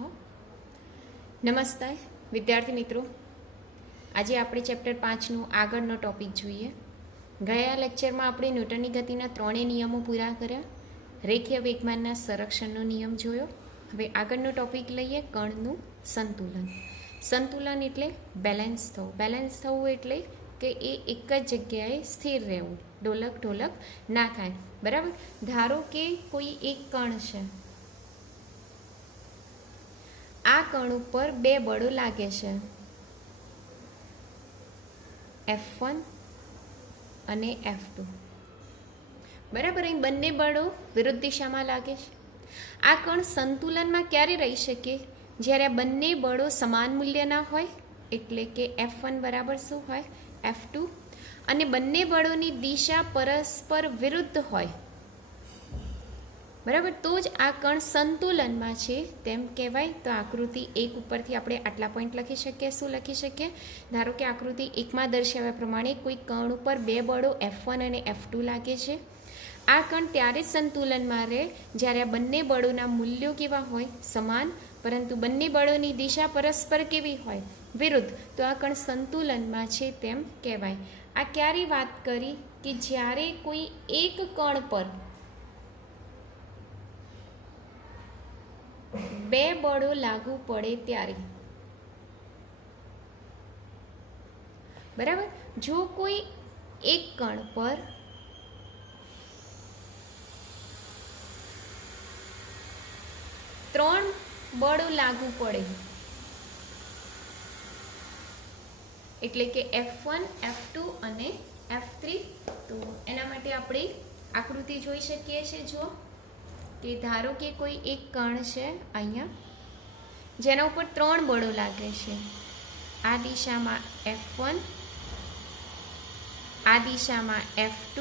છો। નમસ્તે વિદ્યાર્થી મિત્રો, આજે આપણે ચેપ્ટર 5નું આગળનો ટોપિક જોઈએ। ગયા લેક્ચરમાં આપણે ન્યૂટનની ગતિના ત્રણેય નિયમો પૂરા કર્યા, રેખીય વેગમાનના સંરક્ષણનો નિયમ જોયો। હવે આગળનો ટોપિક લઈએ, કણનું સંતુલન। સંતુલન એટલે બેલેન્સ થવું। બેલેન્સ થવું એટલે કે એ એક જ જગ્યાએ સ્થિર રહેવું, ઢોલક ઢોલક ના થાય, બરાબર। ધારો કે કોઈ એક કણ છે, આ કણ ઉપર બે બળો લાગે છે, F1 અને F2, બરાબર। અહીં બંને બળો વિરુદ્ધ દિશામાં લાગે છે। આ કણ સંતુલનમાં ક્યારે રહી શકે? જ્યારે આ બંને બળો સમાન મૂલ્યના હોય, એટલે કે F1 બરાબર શું હોય? F2, અને બંને બળોની દિશા પરસ્પર વિરુદ્ધ હોય, બરાબર, તો જ આ કણ સંતુલનમાં છે તેમ કહેવાય। તો આકૃતિ 1 ઉપરથી આપણે આટલા પોઈન્ટ લખી શકીએ। શું લખી શકીએ? ધારો કે આકૃતિ 1માં દર્શાવ્યા પ્રમાણે કોઈ કણ ઉપર બે બળો F1 અને F2 લાગે છે। આ કણ ત્યારે સંતુલનમાં રહે જ્યારે આ બંને બળોના મૂલ્યો કેવા હોય? સમાન, પરંતુ બંને બળોની દિશા પરસ્પર કેવી હોય? વિરુદ્ધ। તો આ કણ સંતુલનમાં છે તેમ કહેવાય। આ ક્યારે વાત કરી? કે જ્યારે કોઈ એક કણ પર બે બળો લાગુ પડે ત્યારે, બરાબર। જો કોઈ એક કણ પર ત્રણ બળો લાગુ પડે, એટલે કે F1, F2 અને F3, તો એના માટે આપણે આકૃતિ જોઈ શકીએ છીએ। જો કે ધારો કે કોઈ એક કણ છે અહીંયા, જેના ઉપર ત્રણ બળો લાગે છે, આ દિશામાં F1, આ દિશામાં F2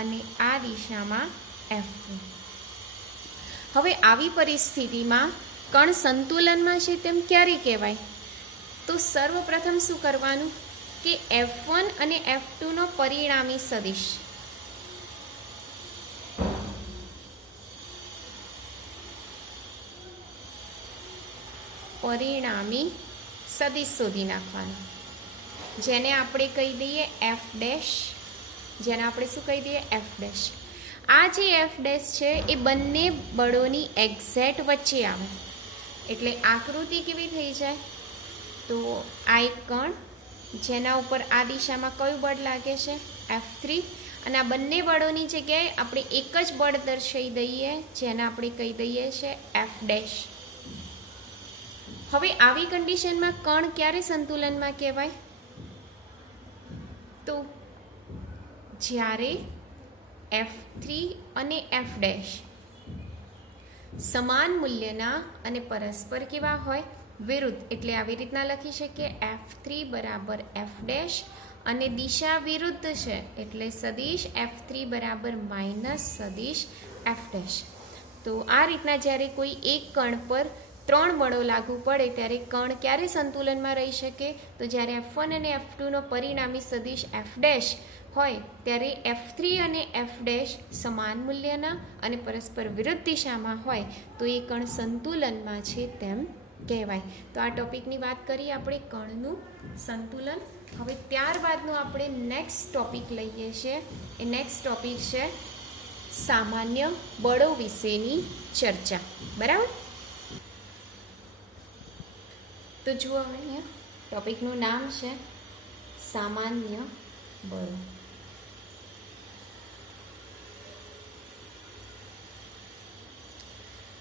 અને આ દિશામાં F3। હવે આવી પરિસ્થિતિમાં કણ સંતુલનમાં છે તેમ ક્યારે કહેવાય? તો સર્વપ્રથમ શું કરવાનું કે F1 અને F2 નો પરિણામી સદિશ, શોધી નાખવાનું, જેને આપણે કહી દઈએ F ડેશ, જેને આપણે શું કહી દઈએ? F dash. આ જે F ડેશ છે એ બંને બળોની એક્ઝેક્ટ વચ્ચે આવે, એટલે આકૃતિ કેવી થઈ જાય? તો આ એક કણ જેના ઉપર આ દિશામાં કયું બળ લાગે છે? F3, અને આ બંને બળોની જગ્યાએ આપણે એક જ બળ દર્શાવી દઈએ, જેને આપણે કહી દઈએ છે F ડેશ। હવે આવી કન્ડિશનમાં કણ ક્યારે સંતુલનમાં કહેવાય? તો જ્યારે F3 અને F ડેશ સમાન મૂલ્યના અને પરસ્પર કેવા હોય? વિરુદ્ધ। એટલે આવી રીતના લખી શકીએ F3 બરાબર F ડેશ અને દિશા વિરુદ્ધ છે, એટલે સદિશ F3 બરાબર માઇનસ સદિશ F ડેશ। તો આ રીતના જ્યારે કોઈ એક કણ પર ત્રણ બળો લાગુ પડે ત્યારે કણ ક્યારે સંતુલનમાં રહી શકે? તો જ્યારે F1 અને F2 નો પરિણામી સદિશ F ડેશ હોય ત્યારે F3 અને F ડેશ સમાન મૂલ્યના અને પરસ્પર વિરુદ્ધ દિશામાં હોય, તો એ કણ સંતુલનમાં છે તેમ કહેવાય। તો આ ટોપિકની વાત કરીએ આપણે, કણનું સંતુલન। હવે ત્યારબાદનો આપણે નેક્સ્ટ ટોપિક લઈએ છીએ, એ નેક્સ્ટ ટોપિક છે સામાન્ય બળો વિશેની ચર્ચા, બરાબર। તો જુઓ, અહીંયા ટોપિકનું નામ છે સામાન્ય બળો।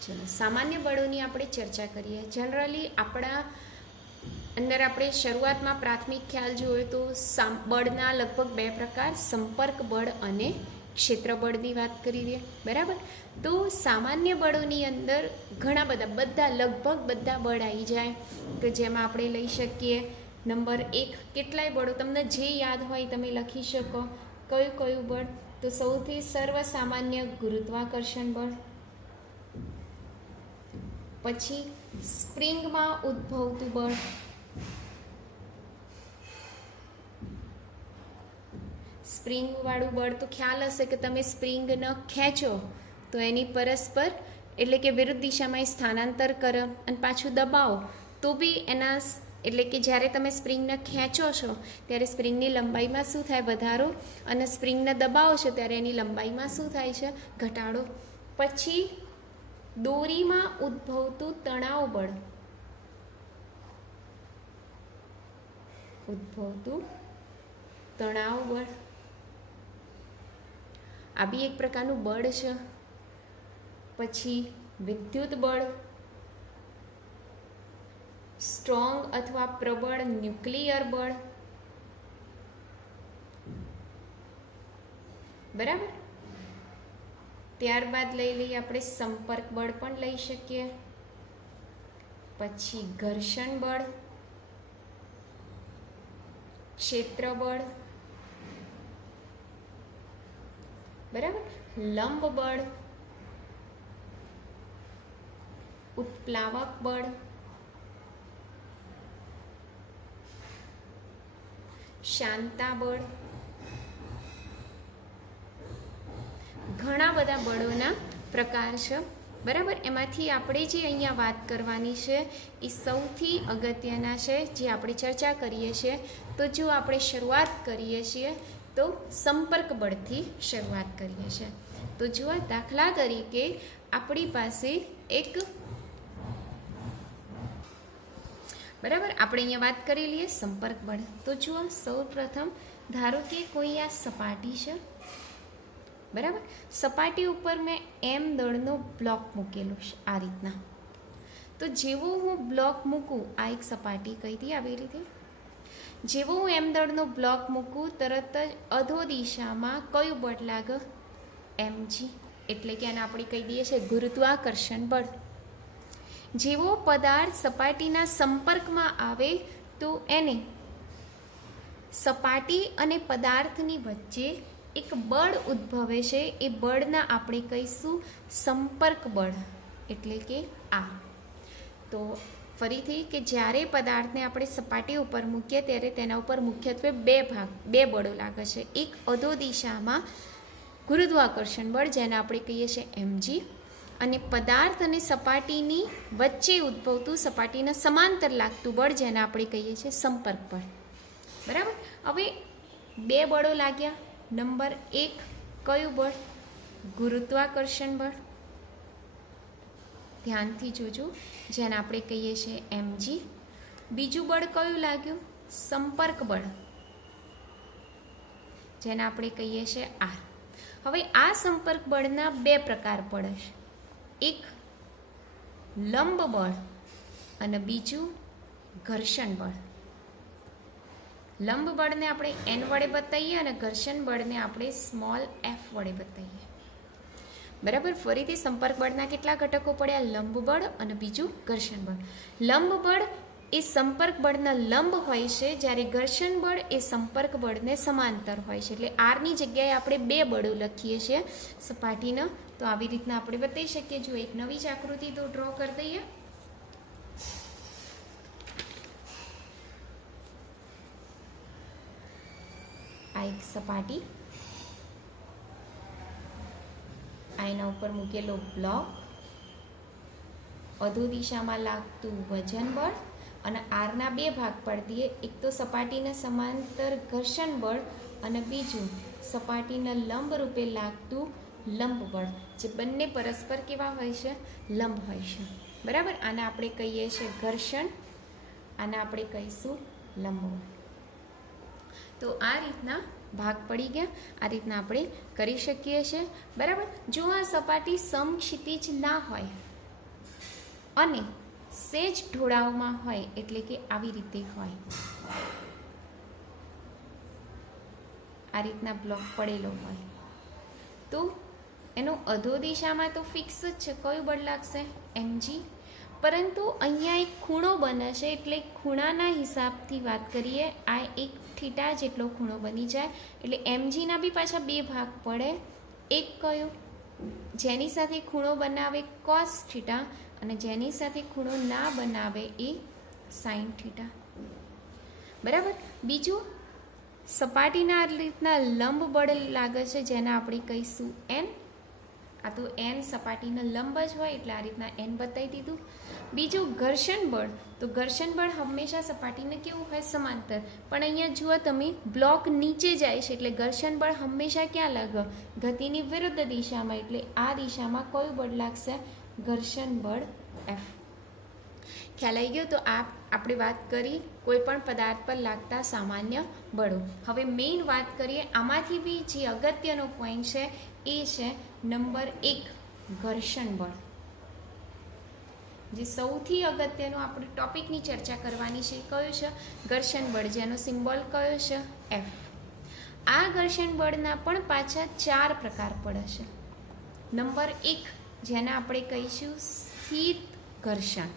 ચલો સામાન્ય બળોની આપણે ચર્ચા કરીએ। જનરલી આપણા અંદર આપણે શરૂઆતમાં પ્રાથમિક ખ્યાલ જોઈએ તો બળના લગભગ બે પ્રકાર, સંપર્ક બળ અને ક્ષેત્ર બળની વાત કરી દઈએ, બરાબર। તો સામાન્ય બળોની અંદર ઘણા બધા લગભગ બધા બળ આવી જાય, કે જેમાં આપણે લઈ શકીએ નંબર 1, કેટલાય બળો તમને જે યાદ હોય તમે લખી શકો। કયું કયું બળ? તો સૌથી સર્વસામાન્ય ગુરુત્વાકર્ષણ બળ, પછી સ્પ્રિંગમાં ઉદ્ભવતું બળ, સ્પ્રિંગ વાળું બળ તો ખ્યાલ હશે કે તમે સ્પ્રિંગ ન ખેંચો તો એની પરસ્પર એટલે કે વિરુદ્ધ દિશામાં એ સ્થાનાંતર કરે અને પાછું દબાવો તો બી એના એટલે કે જ્યારે તમે સ્પ્રિંગને ખેંચો છો ત્યારે સ્પ્રિંગની લંબાઈમાં શું થાય વધારો અને સ્પ્રિંગને દબાવો છો ત્યારે એની લંબાઈમાં શું થાય છે ઘટાડો. પછી દોરીમાં ઉદ્ભવતું તણાવ બળ આ બી એક પ્રકારનું બળ છે. પછી વિદ્યુત બળ, સ્ટ્રોંગ અથવા પ્રબળ ન્યુક્લિયર બળ, બરાબર. ત્યારબાદ લઈ લઈએ આપણે સંપર્ક બળ પણ લઈ શકીએ. પછી ઘર્ષણ બળ, ક્ષેત્ર બળ, બરાબર, લંબ બળ, ઉત્પ્લાવક બળ, શાંતા બળ. ઘણા બધા બળોના પ્રકાર છે, બરાબર. એમાંથી આપણે જે અહીંયા વાત કરવાની છે એ સૌથી અગત્યના છે જે આપણે ચર્ચા કરીએ છીએ. તો જો આપણે શરૂઆત કરીએ છીએ તો સંપર્ક બળથી શરૂઆત કરીએ છીએ. તો જુઓ, દાખલા તરીકે આપણી પાસે એક, બરાબર, આપણે અહીંયા વાત કરી લઈએ સંપર્ક બળ. તો જુઓ, સૌ પ્રથમ ધારો કે કોઈ આ સપાટી છે, બરાબર. સપાટી ઉપર મેં એમ દળનો બ્લોક મૂકેલો છે આ રીતના. તો જેવો હું બ્લોક મૂકું, આ એક સપાટી કહી હતી આવી રીતે, જેવો હું એમ દળનો બ્લોક મૂકું તરત જ અધો દિશામાં કયું બળ લાગે? mg, એટલે કે આને આપણે કહી દઈએ છીએ ગુરુત્વાકર્ષણ બળ. જેવો પદાર્થ સપાટીના સંપર્કમાં આવે તો એને સપાટી અને પદાર્થની વચ્ચે એક બળ ઉદ્ભવે છે, એ બળના આપણે કહીશું સંપર્ક બળ, એટલે કે આ. તો ફરીથી કે જ્યારે પદાર્થને આપણે સપાટી ઉપર મૂકીએ ત્યારે તેના ઉપર મુખ્યત્વે બે બળો લાગે છે. એક અધો દિશામાં ગુરુત્વાકર્ષણ બળ, જેને આપણે કહીએ છીએ mg, અને પદાર્થ અને સપાટીની વચ્ચે ઉદ્ભવતું સપાટીને સમાંતર લાગતું બળ, જેને આપણે કહીએ છીએ સંપર્ક બળ, બરાબર. હવે બે બળો લાગ્યા. નંબર 1 કયું બળ? ગુરુત્વાકર્ષણ બળ, ધ્યાનથી જોજો, જેને આપણે કહીએ છીએ mg. બીજું બળ કયું લાગ્યું? સંપર્ક બળ, જેને આપણે કહીએ છીએ r. હવે આ સંપર્ક બળના બે પ્રકાર પડે છે, એક લંબ બળ અને બીજું ઘર્ષણ બળ. લંબ બળને આપણે n વડે બતાવીએ અને ઘર્ષણ બળને આપણે સ્મોલ f વડે બતાવીએ, બરાબર. ફરીથી સંપર્ક બળના કેટલા ઘટકો પડ્યા? લંબ બળ અને બીજું ઘર્ષણ બળ. લંબ બળ એ સંપર્ક બળના લંબ હોય છે, જ્યારે ઘર્ષણ બળ એ સંપર્ક બળને સમાંતર હોય છે. એટલે આરની જગ્યાએ આપણે બે બળો લખીએ છીએ સપાટીના. તો આવી રીતના આપણે બતાવી શકીએ. જો એક નવી જ આકૃતિ તો ડ્રો કરી દઈએ. આ એક સપાટી, આ એના ઉપર મૂકેલો બ્લોક, અધો દિશામાં લાગતું વજન બળ, અને આરના બે ભાગ પાડી દઈએ. એક તો સપાટીને સમાંતર ઘર્ષણ બળ અને બીજું સપાટીને લંબ રૂપે લાગતું લંબ બળ, જે બંને પરસ્પર કેવા હોય છે? લંબ હોય છે, બરાબર. આને આપણે કહીએ છીએ ઘર્ષણ, આને આપણે કહીશું લંબ બળ. તો આ રીતના ભાગ પડી ગયા. આ રીતના આપણે કરી શકીએ છીએ, બરાબર. જો આ સપાટી સમક્ષિતિજ ના હોય અને સેજ ઢોળાવમાં હોય, એટલે કે આવી રીતે હોય, આ રીતના બ્લોક પડેલો હોય, તો એનો અધો દિશામાં તો ફિક્સ જ છે, કયું બળ લાગશે? mg. પરંતુ અહીંયા એક ખૂણો બને છે, એટલે ખૂણાના હિસાબથી વાત કરીએ, આ એક થીટા જેટલો ખૂણો બની જાય, એટલે mgના બી પાછા બે ભાગ પડે. એક કયો? જેની સાથે ખૂણો બનાવે cos થીટા, અને જેની સાથે ખૂણો ના બનાવે એ sin થીટા, બરાબર. બીજું, સપાટીના આ રીતના લંબ બળ લાગે છે, જેને આપણે કહીશું n, આ તો એન સપાટીનો લંબ જ હોય એટલે આ રીતના એન બતાવી દીધું. બીજું ઘર્ષણ બળ, તો ઘર્ષણ બળ હંમેશા સપાટીને કેવું હોય, સમાંતર. પણ અહીંયા જુઓ તમે, બ્લોક નીચે જાય છે એટલે ઘર્ષણ બળ હંમેશા ક્યાં લાગે, ગતિની વિરુદ્ધ દિશામાં, એટલે આ દિશામાં કયું બળ લાગશે, ઘર્ષણ બળ એફ. ખ્યાલ આવી ગયો? તો આપણે વાત કરી કોઈ પણ પદાર્થ પર લાગતા સામાન્ય બળો. હવે મેઇન વાત કરીએ, આમાંથી બી જે અગત્યનો પોઈન્ટ છે એ છે નંબર 1, ઘર્ષણ બળ. જે સૌથી અગત્યનો આપણે ટોપિકની ચર્ચા કરવાની છે કયો છે, ઘર્ષણ બળ, જેનો સિમ્બોલ કયો છે, એફ. આ ઘર્ષણ બળના પણ પાછા 4 પ્રકાર પડે છે. નંબર 1, જેને આપણે કહીશું સ્થિત ઘર્ષણ,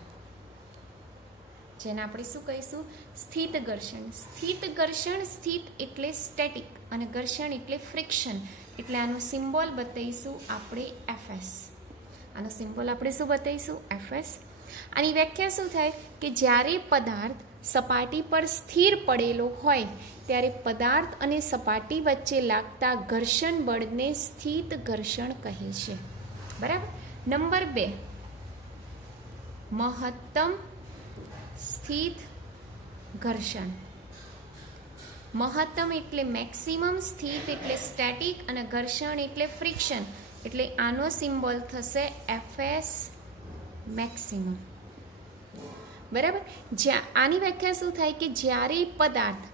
જેને આપણે શું કહીશું, સ્થિત ઘર્ષણ. સ્થિત ઘર્ષણ, સ્થિત એટલે સ્ટેટિક અને ઘર્ષણ એટલે ફ્રિક્શન, એટલે આનો સિમ્બોલ બતાવીશું આપણે એફએસ. આનો સિમ્બોલ આપણે શું બતાવીશું, એફએસ. આની વ્યાખ્યા શું થાય કે જ્યારે પદાર્થ સપાટી પર સ્થિર પડેલો હોય ત્યારે પદાર્થ અને સપાટી વચ્ચે લાગતા ઘર્ષણ બળને સ્થિત ઘર્ષણ કહે છે. બરાબર. નંબર 2, મહત્તમ સ્થિત ઘર્ષણ. મહત્તમ એટલે મેક્સિમમ, સ્થિત એટલે સ્ટેટિક અને ઘર્ષણ એટલે ફ્રિક્શન, એટલે આનો સિમ્બોલ થશે એફએસ મેક્સિમમ. બરાબર. આની વ્યાખ્યા શું થાય કે જ્યારે પદાર્થ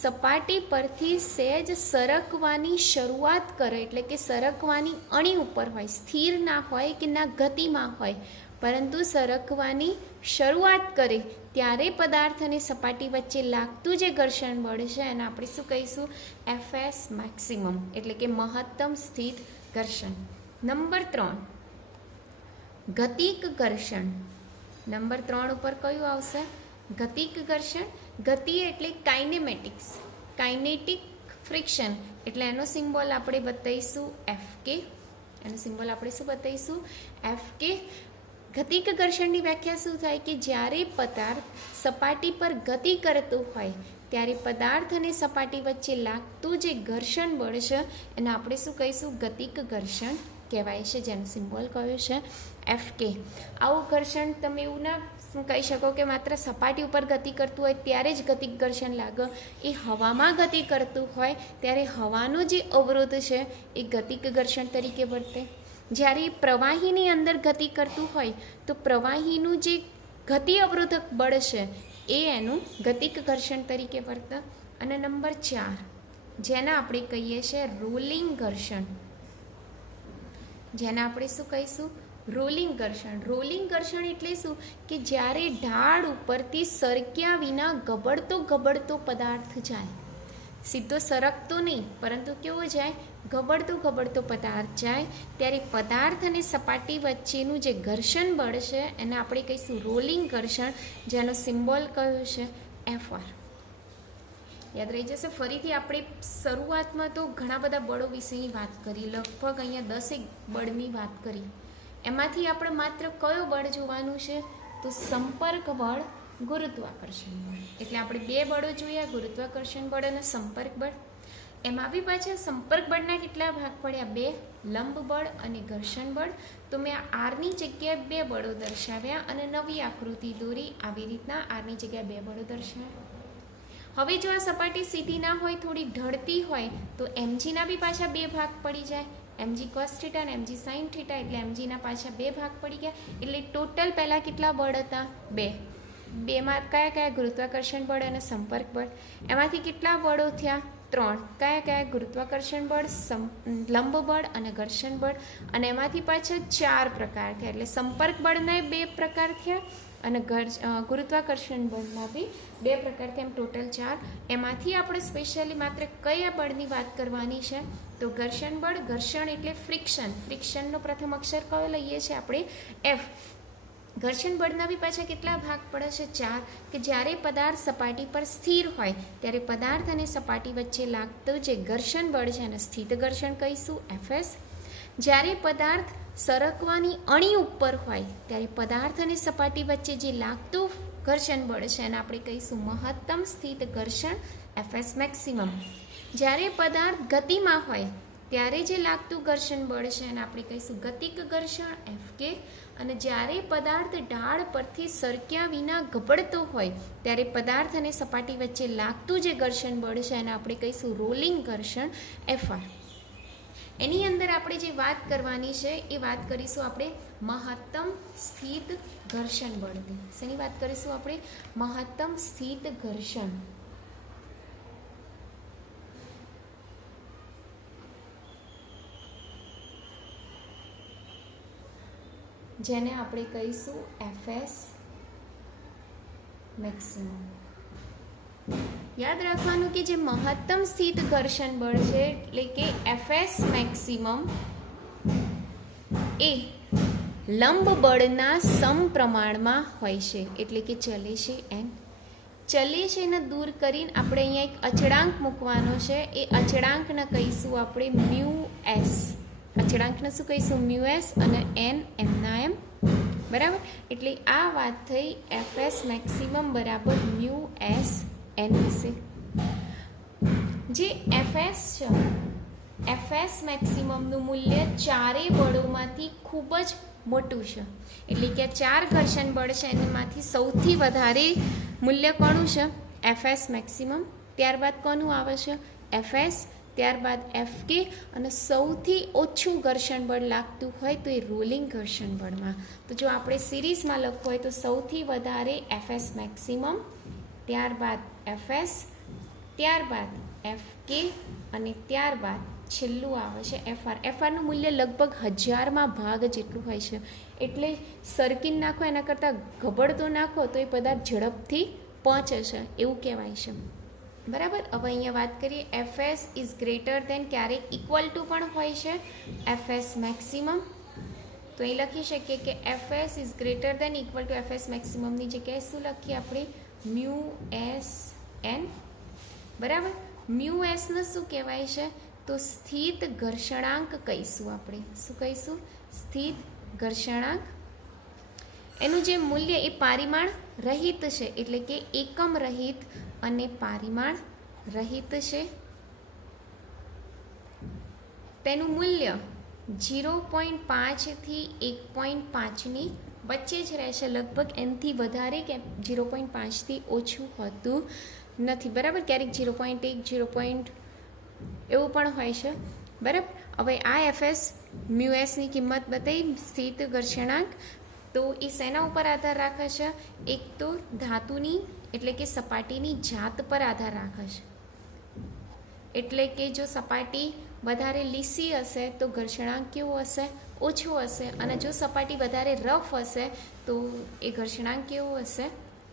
સપાટી પરથી સહેજ સરકવાની શરૂઆત કરે, એટલે કે સરકવાની અણી ઉપર હોય, સ્થિર ના હોય કે ના ગતિમાં હોય, પરંતુ સરકવાની શરૂઆત કરે ત્યારે પદાર્થ અને સપાટી વચ્ચે લાગતું જે ઘર્ષણ બળ છે એને આપણે શું કહીશું, એફએસ મેક્સિમમ, એટલે કે મહત્તમ સ્થિત ઘર્ષણ. નંબર 3, ગતિક ઘર્ષણ. નંબર 3 ઉપર કયું આવશે, ગતિક ઘર્ષણ. ગતિ એટલે કાઇનેમેટિક્સ, કાઇનેટિક ફ્રિક્શન, એટલે એનો સિમ્બોલ આપણે બતાવીશું એફકે. એનો સિમ્બોલ આપણે શું બતાવીશું, એફકે. ગતિક ઘર્ષણની વ્યાખ્યા શું થાય કે જ્યારે પદાર્થ સપાટી પર ગતિ કરતો હોય ત્યારે પદાર્થ અને સપાટી વચ્ચે લાગતું જે ઘર્ષણ બળ છે એને આપણે શું કહીશું, ગતિક ઘર્ષણ કહેવાય છે, જેનો સિમ્બોલ કયો છે, એફકે. આવું ઘર્ષણ તમે એવું ના કહી શકો કે માત્ર સપાટી ઉપર ગતિ કરતું હોય ત્યારે જ ગતિક ઘર્ષણ લાગે. એ હવામાં ગતિ કરતું હોય ત્યારે હવાનો જે અવરોધ છે એ ગતિક ઘર્ષણ તરીકે વર્તે. જ્યારે પ્રવાહીની અંદર ગતિ કરતું હોય તો પ્રવાહીનું જે ગતિ અવરોધક બળ છે એ એનું ગતિક ઘર્ષણ તરીકે વર્તે. અને નંબર 4, જેને આપણે કહીએ છીએ રોલિંગ ઘર્ષણ, જેને આપણે શું કહીશું, રોલિંગ ઘર્ષણ. રોલિંગ ઘર્ષણ એટલે શું કે જ્યારે ઢાળ ઉપરથી સરક્યા વિના ગબડતો પદાર્થ જાય, સીધો સરકતો નહીં પરંતુ કેવો જાય, ગબડતો પદાર્થ જાય, ત્યારે પદાર્થ અને સપાટી વચ્ચેનું જે ઘર્ષણ બળ છે એને આપણે કહીશું રોલિંગ ઘર્ષણ, જેનો સિમ્બોલ કયો છે, એફઆર. યાદ રહી જશે. ફરીથી આપણે શરૂઆતમાં તો ઘણા બધા બળો વિશેની વાત કરી, લગભગ અહીંયા 10 બળની વાત કરી. એમાંથી આપણે માત્ર કયો બળ જોવાનું છે, તો સંપર્ક બળ, ગુરુત્વાકર્ષણ બળ. એટલે આપણે 2 બળો જોયા, ગુરુત્વાકર્ષણ બળ અને સંપર્ક બળ. એમાં બી પાછા સંપર્ક બળના કેટલા ભાગ પડ્યા, 2, લંબ બળ અને ઘર્ષણ બળ. તો મેં આરની જગ્યાએ 2 બળો દર્શાવ્યા અને નવી આકૃતિ દોરી, આવી રીતના આરની જગ્યાએ 2 બળો દર્શાવ્યા. હવે જો આ સપાટી સીધી ના હોય, થોડી ઢળતી હોય, તો એમજીના બી પાછા 2 ભાગ પડી જાય, એમજી કોસ થીટા અને એમજી સાઇન થીટા, એટલે એમજીના પાછા 2 ભાગ પડી ગયા. એટલે ટોટલ પહેલાં કેટલા બળ હતા, 2. 2માં કયા ગુરુત્વાકર્ષણ બળ અને સંપર્ક બળ. એમાંથી કેટલા બળો થયા, 3. કયા ગુરુત્વાકર્ષણ બળ, લંબ બળ અને ઘર્ષણ બળ. અને એમાંથી પાછા 4 પ્રકાર થયા, એટલે સંપર્ક બળના 2 પ્રકાર થયા અને ગુરુત્વાકર્ષણ બળના બી 2 પ્રકાર થયા, એમ ટોટલ 4. એમાંથી આપણે સ્પેશિયલી માત્ર કયા બળની વાત કરવાની છે, તો ઘર્ષણ બળ. ઘર્ષણ એટલે ફ્રિક્શન, ફ્રિક્શનનો પ્રથમ અક્ષર કયો લઈએ છીએ આપણે, એફ. ઘર્ષણ બળના બી પાછા કેટલા ભાગ પડે છે, 4. કે જ્યારે પદાર્થ સપાટી પર સ્થિર હોય ત્યારે પદાર્થ અને સપાટી વચ્ચે લાગતું જે ઘર્ષણ બળ છે એને સ્થિત ઘર્ષણ કહીશું, એફએસ. જ્યારે પદાર્થ સરકવાની અણી ઉપર હોય ત્યારે પદાર્થ અને સપાટી વચ્ચે જે લાગતું ઘર્ષણ બળ છે એને આપણે કહીશું મહત્તમ સ્થિત ઘર્ષણ, એફએસ મેક્સિમમ. જ્યારે પદાર્થ ગતિમાં હોય ત્યારે જે લાગતું ઘર્ષણ બળ છે એને આપણે કહીશું ગતિક ઘર્ષણ Fk, અને જ્યારે પદાર્થ ઢાળ પરથી સરક્યા વિના ગબડતો હોય ત્યારે પદાર્થ અને સપાટી વચ્ચે લાગતું જે ઘર્ષણ બળ છે એને આપણે કહીશું રોલિંગ ઘર્ષણ Fr. એની અંદર આપણે જે વાત કરવાની છે એ વાત કરીશું આપણે મહત્તમ સ્થિત ઘર્ષણ બળની. શેની વાત કરીશું આપણે? મહત્તમ સ્થિત ઘર્ષણ. જેને આપણે કહીશું Fs મેક્સિમમ. યાદ રાખવાનું કે જે મહત્તમ સ્થિત ઘર્ષણ બળ છે એટલે કે Fs મેક્સિમમ એ લંબ બળના સમપ્રમાણમાં હોય છે, એટલે કે ચલે છે એમ. ચલે છે એને દૂર કરીને આપણે અહીંયા એક અચળાંક મૂકવાનો છે. એ અચળાંકને કહીશું આપણે મ્યુ એસ. અચળાંકને શું કહીશું? મ્યુ એસ, અને એન એમના એમ. બરાબર? એટલે આ વાત થઈ Fs મેક્સિમમ બરાબર મ્યુ એસ એન વિશે. જે Fs છે, Fs મેક્સિમમનું મૂલ્ય ચારેય બળોમાંથી ખૂબ જ મોટું છે. એટલે કે 4 ઘર્ષણ બળ છે એમાંથી સૌથી વધારે મૂલ્ય કોનું છે? Fs maximum. ત્યારબાદ કોનું આવે છે? Fs. ત્યારબાદ Fk, અને સૌથી ઓછું ઘર્ષણ બળ લાગતું હોય તો એ રોલિંગ ઘર્ષણ બળમાં. તો જો આપણે સિરીઝમાં લખવું હોય તો સૌથી વધારે Fs મેક્સિમમ, ત્યારબાદ Fs, ત્યારબાદ Fk, અને ત્યારબાદ છેલ્લું આવે છે Fr. Frનું મૂલ્ય લગભગ 1000માં ભાગ જેટલું હોય છે. એટલે સરકીને નાખો એના કરતાં ગબડતો નાખો તો એ પદાર્થ ઝડપથી પહોંચે છે એવું કહેવાય છે. બરાબર? હવે અહીંયા વાત કરીએ Fs ઇઝ ગ્રેટર દેન, ક્યારેક ઇક્વલ ટુ પણ હોય છે Fs મેક્સિમમ. તો એ લખી શકીએ કે Fs is greater than equal to Fs મેક્સિમમની જગ્યાએ શું લખીએ આપણે? Mu S N. બરાબર? મ્યુ એસને શું કહેવાય છે? તો સ્થિત ઘર્ષણાંક કહીશું આપણે. શું કહીશું? સ્થિત ઘર્ષણાંક. એનું જે મૂલ્ય એ પારિમાણ રહિત છે, એટલે કે એકમ રહિત અને પારિમાણ રહિત છે. તેનું મૂલ્ય 0.5 થી 1.5ની વચ્ચે જ રહેશે. લગભગ એનાથી વધારે કે 0.5 થી ઓછું હોતું નથી. બરાબર? ક્યારેક 0.1, 0. એવું પણ હોય છે. બરાબર? હવે આ Fs મ્યુ એસની કિંમત બતાવી સ્થિત ઘર્ષણાંક. તો એ શેના ઉપર આધાર રાખે છે? એક તો ધાતુની એટલે કે સપાટીની જાત પર આધાર રાખે છે. એટલે કે જો સપાટી વધારે લીસી હશે તો ઘર્ષણાંક કેવો હશે? ઓછો હશે. અને જો સપાટી વધારે રફ હશે તો એ ઘર્ષણાંક કેવો હશે?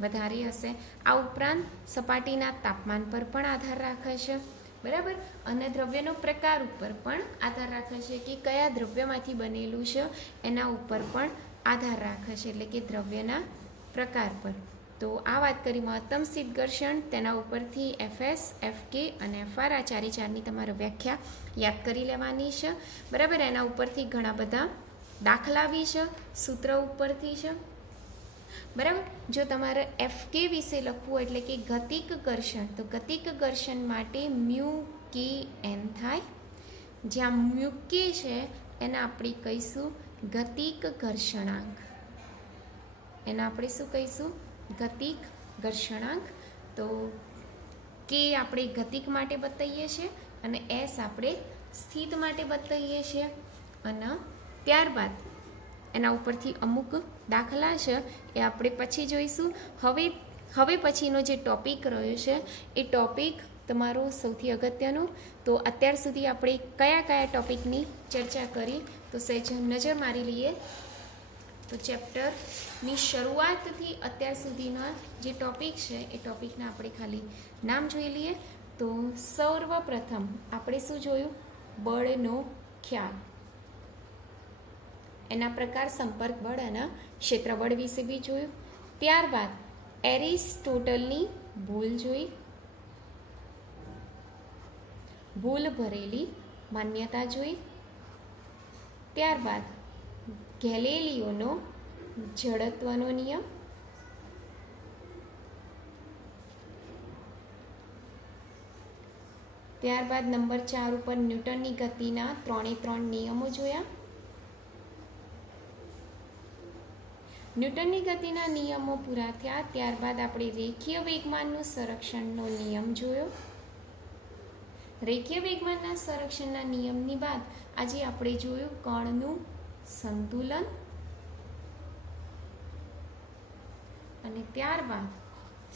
વધારે હશે. આ ઉપરાંત સપાટીના તાપમાન પર પણ આધાર રાખે છે. બરાબર? અને દ્રવ્યનો પ્રકાર ઉપર પણ આધાર રાખે છે, કે કયા દ્રવ્યમાંથી બનેલું છે એના ઉપર પણ આધાર રાખે છે, એટલે કે દ્રવ્યના પ્રકાર પર. તો આ વાત કરી મહત્તમ સ્થિત ઘર્ષણ, તેના ઉપરથી Fs, Fk અને Fr આ ચારે ચારની તમારે વ્યાખ્યા યાદ કરી લેવાની છે. બરાબર? એના ઉપરથી ઘણા બધા દાખલા બી છે, સૂત્ર ઉપરથી છે. બરાબર? જો તમારે Fk વિશે લખવું એટલે કે ગતિક ઘર્ષણ, તો ગતિક ઘર્ષણ માટે મ્યુ કે એન થાય. જ્યાં મ્યુ કે છે એને આપણે કહીશું ગતિક ઘર્ષણાંક. એને આપણે શું કહીશું? ગતિક ઘર્ષણાંક. તો કે આપણે ગતિક માટે બતાવીએ છીએ અને એસ આપણે સ્થિત માટે બતાવીએ છીએ. અને ત્યારબાદ એના ઉપરથી અમુક દાખલા છે એ આપણે પછી જોઈશું. હવે પછીનો જે ટોપિક રહ્યો છે એ ટોપિક તમારો સૌથી અગત્યનો. તો અત્યાર સુધી આપણે કયા કયા ટોપિકની ચર્ચા કરી તો સહેજ નજર મારી લઈએ. તો ચેપ્ટરની શરૂઆતથી અત્યાર સુધીના જે ટોપિક છે એ ટોપિકના આપણે ખાલી નામ જોઈ લઈએ. તો સર્વપ્રથમ આપણે શું જોયું? બળનો ખ્યાલ, એના પ્રકાર, સંપર્ક બળ અને ક્ષેત્ર બળ વિશે બી જોયું. ત્યારબાદ એરિસ્ટોટલની ભૂલ જોઈ, ભૂલ ભરેલી માન્યતા જોઈ. ત્યારબાદ ગેલિલિયોનો જડત્વનો નિયમ, ત્યારબાદ નંબર 4 ઉપર ન્યૂટનની ગતિના 3 નિયમો જોયા. ન્યૂટનની ગતિના નિયમો પૂરા થયા ત્યારબાદ આપણે રેખીય વેગમાનનું સંરક્ષણનો નિયમ જોયો. રેખીય વેગમાનના સંરક્ષણના નિયમની બાદ આજે આપણે જોયું કણનું સંતુલન અને ત્યારબાદ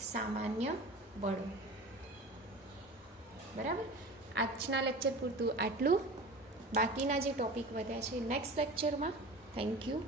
સામાન્ય બળો. બરાબર, આજના લેક્ચર પૂરતું આટલું. બાકીના જે ટોપિક વધ્યા છે નેક્સ્ટ લેક્ચરમાં. Thank you.